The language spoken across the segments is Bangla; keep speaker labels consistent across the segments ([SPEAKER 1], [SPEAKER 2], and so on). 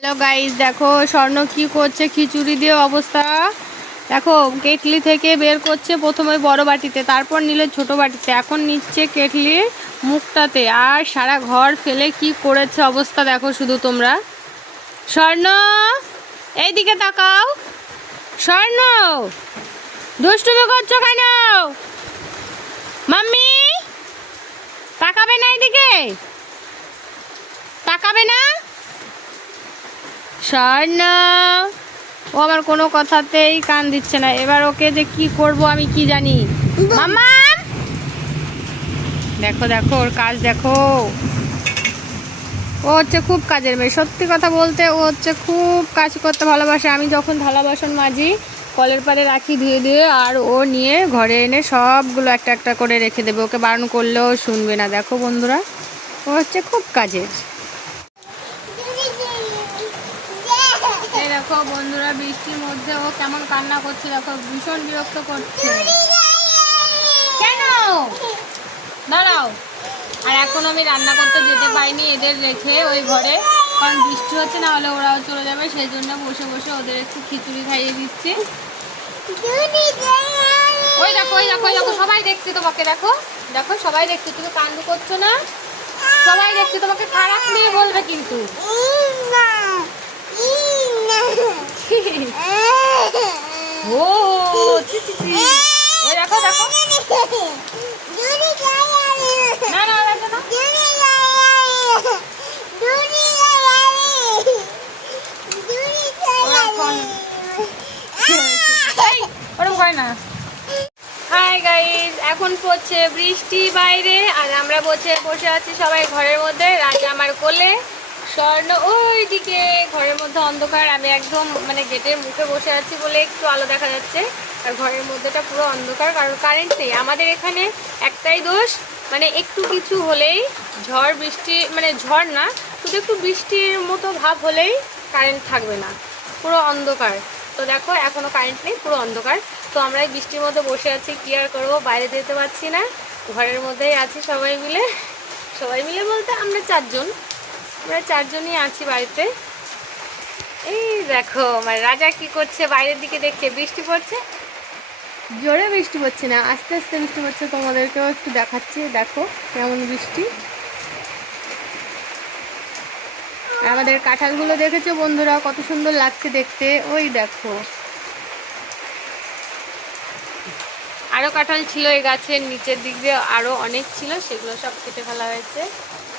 [SPEAKER 1] হ্যালো গাইস, দেখো স্বর্ণ কি করছে? খিচুড়ি দিয়ে অবস্থা। দেখো, কেটলি থেকে বের করছে প্রথমে বড় বাটিতে, তারপর নিলে ছোট বাটিতে। এখন নিচ্ছে কেটলির মুখটাতে। আর সারা ঘর ফেলে কি করেছে অবস্থা দেখো শুধু তোমরা। স্বর্ণ, এইদিকে তাকাও। স্বর্ণ, দুষ্টুমি করছ কেন? মাম্মি, তাকাবে না এইদিকে? তাকাবে না? স্বর্ণ ও আমার কোনো কথাতেই কান দিচ্ছে না। এবার ওকে যে কি করব আমি কি জানি? মামা দেখো দেখো, ওর কাজ দেখো। ও হচ্ছে খুব কাজের মেয়ে। সত্যি কথা বলতে ও হচ্ছে খুব কাজ করতে ভালোবাসে। আমি যখন থালা বাসন মাজি, কলের পাড়ে রাখি ধুয়ে ধুয়ে, আর ও নিয়ে ঘরে এনে সবগুলো একটা একটা করে রেখে দেবে। ওকে বারণ করলেও শুনবে না। দেখো বন্ধুরা, ও হচ্ছে খুব কাজের এই দেখো, বন্ধুরা, বৃষ্টির মধ্যে ও কেমন কান্না করছে, দেখো, ভীষণ বিরক্ত করছে। কেন? দাঁড়াও। আর এখন আমি রান্না করতে যেতে পাইনি এদের রেখে ওই ঘরে, কারণ বৃষ্টি হচ্ছে, না হলে ওরাও চলে যাবে, সেই জন্য বসে বসে ওদের একটু খিচুড়ি খাইয়ে দিচ্ছি। ওই দেখো ওই দেখো দেখো, সবাই দেখছি তোমাকে, দেখো দেখো, সবাই দেখছি, তুমি কান্দ করছ না? সবাই দেখছি, তোমাকে খারাপ নিয়ে বলবে কিন্তু। ও ওই দেখো। দেখো না না দেখো না। এই, করে না। হাই এখন পড়ছে বৃষ্টি বাইরে আর আমরা বসে বসে আছি সবাই ঘরের মধ্যে। রাজা আমার কোলে। স্বর্ণ ওইদিকে, ঘরের মধ্যে অন্ধকার, আমি একদম মানে গেটের মুখে বসে আছি বলে একটু আলো দেখা যাচ্ছে। আর ঘরের মধ্যেটা পুরো অন্ধকার, কারণ কারেন্ট নেই। আমাদের এখানে একটাই দোষ মানে একটু কিছু হলেই ঝড় বৃষ্টি মানে ঝড় না, শুধু একটু বৃষ্টির মতো ভাব হলেই কারেন্ট থাকবে না, পুরো অন্ধকার। তো দেখো এখনও কারেন্ট নেই, পুরো অন্ধকার। তো আমরা এই বৃষ্টির মধ্যে বসে আছি, কী আর করব, বাইরে যেতে পারছি না। ঘরের মধ্যেই আছি সবাই মিলে। সবাই মিলে বলতে আমরা চারজন। আমরা চারজনই আছি বাড়িতে। এই দেখো মানে রাজা কি করছে বাইরের দিকে দেখছে বৃষ্টি পড়ছে? জোরে বৃষ্টি পড়ছে না আস্তে আস্তে বৃষ্টি পড়ছে তোমাদেরকেও একটু দেখাচ্ছি দেখো কেমন বৃষ্টি। আমাদের কাঁঠালগুলো দেখেছ বন্ধুরা কত সুন্দর লাগছে দেখতে ওই দেখো। আরও কাঁঠাল ছিল এই গাছের নিচের দিক দিয়ে আরও অনেক ছিল সেগুলো সব কেটে ফেলা হয়েছে।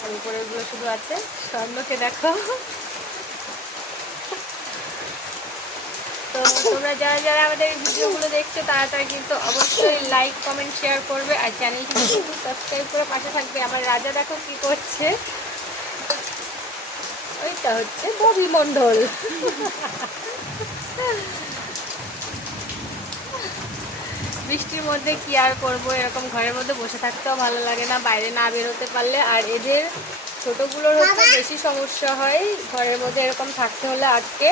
[SPEAKER 1] আর উপরেগুলো শুধু আছে। স্বর্ণকে দেখো। তো তোমরা যারা যারা আমাদের ভিডিওগুলো দেখছ, তারা তারা কিন্তু অবশ্যই লাইক কমেন্ট শেয়ার করবে আর চ্যানেলটি কিন্তু সাবস্ক্রাইব করে পাশে থাকবে। আমার রাজা দেখো কি করছে। ওইটা হচ্ছে ববি মণ্ডল। বৃষ্টির মধ্যে কি আর করব? এরকম ঘরের মধ্যে বসে থাকতেও ভালো লাগে না। বাইরে না বেরোতে পারলে আর এদের ছোটোগুলোর হচ্ছে বেশি সমস্যা হয়। ঘরের মধ্যে এরকম থাকতে হলে আজকে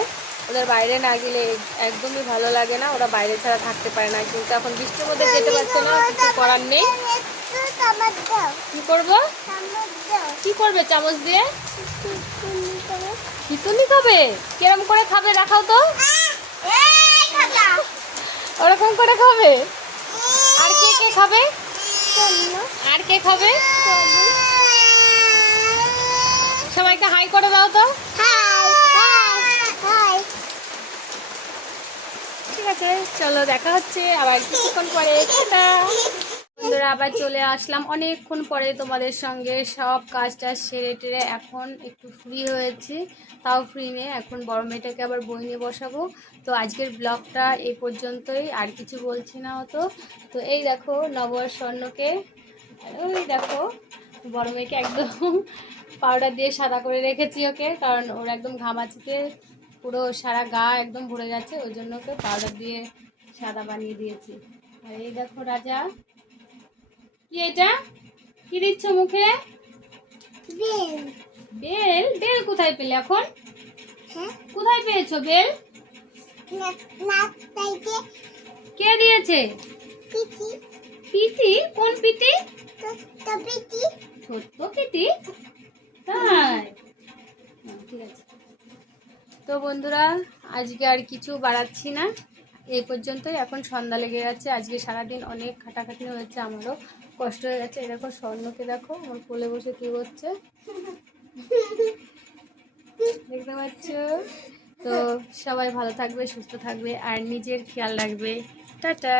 [SPEAKER 1] ওদের বাইরে না গেলে একদমই ভালো লাগে না। ওরা বাইরে ছাড়া থাকতে পারে না। কিন্তু এখন বৃষ্টির মধ্যে যেতে পারছে না। কিছু করার নেই। কি করব? কি করবে চামচ দিয়ে? খিচুনি খাবে? কিরম করে খাবে? রাখাও তো। ওরকম করে খাবে? খাবে? আর কে খাবে? সবাইকে হাই করে দাও তো। ঠিক আছে, চলো দেখা হচ্ছে। আবার কিছুক্ষণ পরে। বন্ধুরা আবার চলে আসলাম। অনেকক্ষণ পরে তোমাদের সঙ্গে সব কাজ টাজ সেরে টেরে এখন একটু ফ্রি হয়েছি। তাও ফ্রি নেই। এখন বড় মেয়েটাকে আবার বই নিয়ে বসাবো। তো আজকের ব্লগটা এই পর্যন্তই। আর কিছু বলছি না অতো। তো এই দেখো নবর স্বর্ণকে ওই দেখো, বড় মেয়েকে একদম পাউডার দিয়ে সাদা করে রেখেছি ওকে। কারণ ওর একদম ঘামাচিতে পুরো সারা গা একদম ভরে যাচ্ছে। ওই জন্য ওকে পাউডার দিয়ে সাদা বানিয়ে দিয়েছি। আর এই দেখো রাজা। কি এটা? কি দিচ্ছ মুখে? বেল। বেল? বেল কোথায় পেলে এখন? কোথায় পেয়েছ বেল? কে দিয়েছে? পিটি। কোন পিটি? ছোট্ট পিটি। তাই। ঠিক আছে। তো বন্ধুরা আজকে আর কিছু বাড়াচ্ছি না। এই পর্যন্তই। এখন সন্ধ্যা লেগে যাচ্ছে। আজকে সারাদিন অনেক খাটাখাটি হয়েছে, আমারও কষ্ট হয়ে গেছে এরকম স্বর্ণকে দেখো, আমার কোলে বসে কী করছে দেখতে পাচ্ছ? তো সবাই ভালো থাকবে, সুস্থ থাকবে, আর নিজের খেয়াল রাখবে। টাটা!